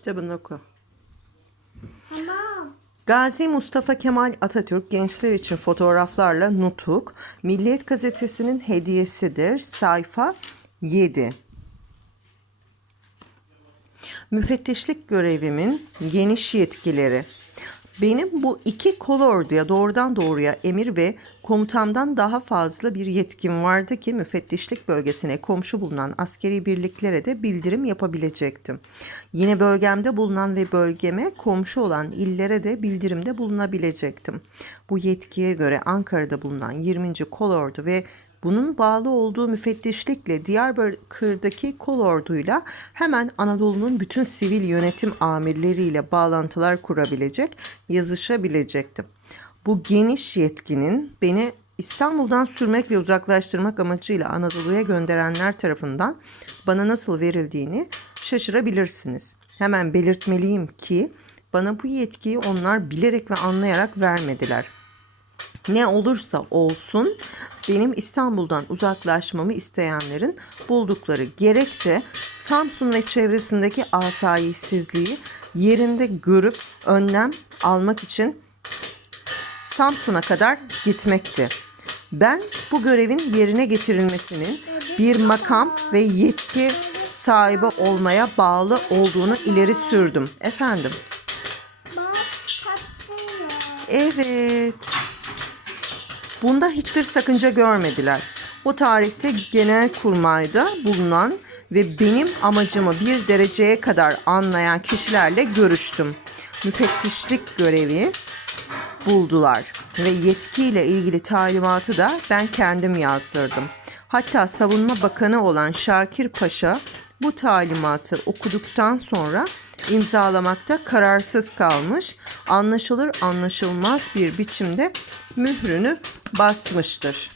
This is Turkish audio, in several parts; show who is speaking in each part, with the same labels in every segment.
Speaker 1: kitabını oku.
Speaker 2: Tamam.
Speaker 1: Gazi Mustafa Kemal Atatürk gençler için fotoğraflarla nutuk Milliyet Gazetesi'nin hediyesidir. Sayfa 7. Müfettişlik görevimin geniş yetkileri. Benim bu iki kol orduya doğrudan doğruya emir ve komutamdan daha fazla bir yetkim vardı ki müfettişlik bölgesine komşu bulunan askeri birliklere de bildirim yapabilecektim. Yine bölgemde bulunan ve bölgeme komşu olan illere de bildirimde bulunabilecektim. Bu yetkiye göre Ankara'da bulunan 20. Kolordu ve bunun bağlı olduğu müfettişlikle Diyarbakır'daki kol orduyla hemen Anadolu'nun bütün sivil yönetim amirleriyle bağlantılar kurabilecek, yazışabilecektim. Bu geniş yetkinin beni İstanbul'dan sürmek ve uzaklaştırmak amacıyla Anadolu'ya gönderenler tarafından bana nasıl verildiğini şaşırabilirsiniz. Hemen belirtmeliyim ki bana bu yetkiyi onlar bilerek ve anlayarak vermediler. Ne olursa olsun benim İstanbul'dan uzaklaşmamı isteyenlerin buldukları gerekçe Samsun ve çevresindeki asayişsizliği yerinde görüp önlem almak için Samsun'a kadar gitmekti. Ben bu görevin yerine getirilmesinin bir makam ve yetki sahibi olmaya bağlı olduğunu ileri sürdüm. Efendim. Evet. Bunda hiçbir sakınca görmediler. O tarihte genel kurmayda bulunan ve benim amacımı bir dereceye kadar anlayan kişilerle görüştüm. Müfettişlik görevi buldular ve yetkiyle ilgili talimatı da ben kendim yazdırdım. Hatta savunma bakanı olan Şakir Paşa bu talimatı okuduktan sonra imzalamakta kararsız kalmış, anlaşılır anlaşılmaz bir biçimde mührünü basmıştır.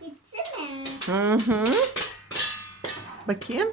Speaker 2: Bitti mi?
Speaker 1: Hı hı. Bakayım.